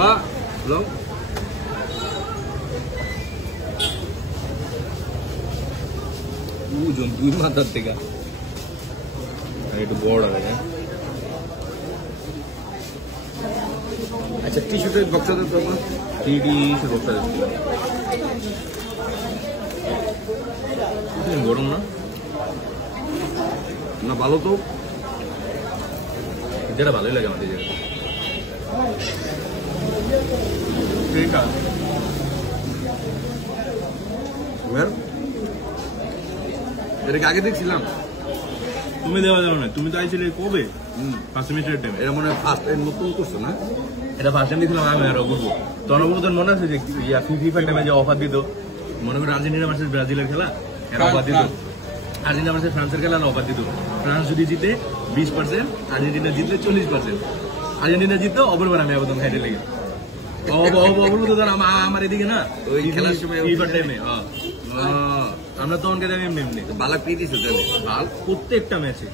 বা লং ওজন 2 মাথার থেকে একটু বড় হবে। আচ্ছা টিস্যুটা বক্সাদের প্রবলেম বক্সাদের গরম না না ভালো তো যেটা ভালোই লাগে আমাদের এটাকে আগে দেখছিলাম তুমি দেওয়া যাবে না তুমি তো আইছিলে কবে 5 মিনিটের টাইম এটা মনে হয় ফার্স্ট নতুন করছো না এটা ফার্স্ট টাইম দিয়েছিলাম আমি আরো ঘুরবো তখন মনে আছে যে ফিফা টাইমে যে অফার দিত মনে করি আর্জেন্টিনা ভার্সেস ব্রাজিলের খেলা এর অফার দিত আর্জেন্টিনা ভার্সেস ফ্রান্সের খেলা অফার দিত ফ্রান্স যদি জিতে 20% আর্জেন্টিনা জিতলে 40% আর্জেন্টিনা জিততো অপরবার আমি আবেদন খাইতে লেগে অবরুদ্ধ আমার এদিকে না ওই খেলার সময় ফিফা টাইমে আমরা তখন কে দেখ এমনি বালা পেয়ে দিছো তাহলে ভাল প্রত্যেকটা ম্যাচে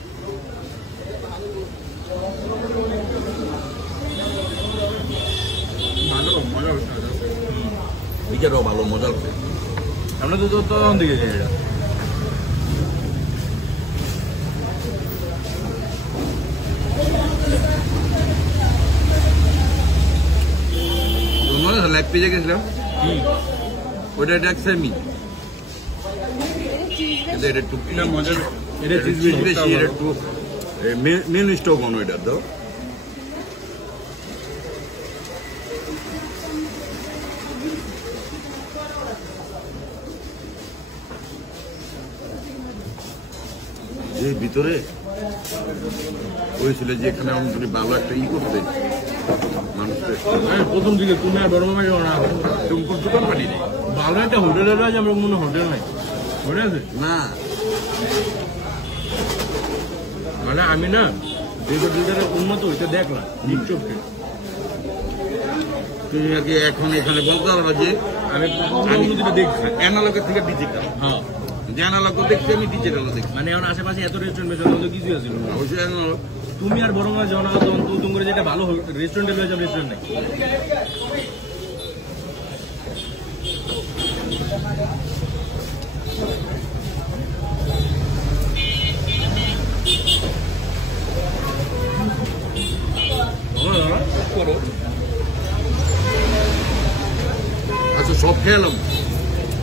ভালো মজা হচ্ছে বিচারও ভালো মজা হচ্ছে আমরা তো তখন দিকে যাই এটা মনে আছে লেগ পেজে গেছিলাম ওইটা এটা সেমি এটা একটু মজার এটা চিজ বেশি এটা একটু মেন স্টক অন ওইটা তো যে ভিতরে হয়েছিল যে এখানে আমাদের ভালো একটা করতে মানুষের প্রথম দিকে তুমি আর বড় মামা না টুমকুর দোকান পানি নেই ভালো একটা হোটেলে রয়েছে আমরা মনে হোটেল নাই হোটেল আছে না মানে আমি না দুইটার উন্নত হইতে দেখলাম নিশ্চয়কে তুমি আগে এখন এখানে বলতে পারবা যে আমি উন্নতিটা দেখছি অ্যানালগের থেকে ডিজিটাল হ্যাঁ যে অ্যানালগ দেখছি আমি ডিজিটালও দেখছি মানে এখন আশেপাশে এত রেস্টুরেন্ট বেশি কিছু আছে অবশ্যই অ্যানালগ তুমি আর বড় মাছ যখন তখন তুমি করে যেটা ভালো রেস্টুরেন্টে রয়েছে রেস্টুরেন্ট নাই আচ্ছা সব খেলাম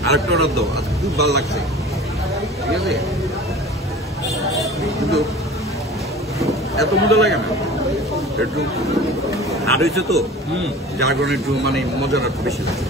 আরেকটা অর্ডার দাও আজকে খুব ভালো লাগছে ঠিক আছে কিন্তু এত মজা লাগে না একটু হার হয়েছে তো যার কারণে একটু মানে মজাটা একটু বেশি লাগে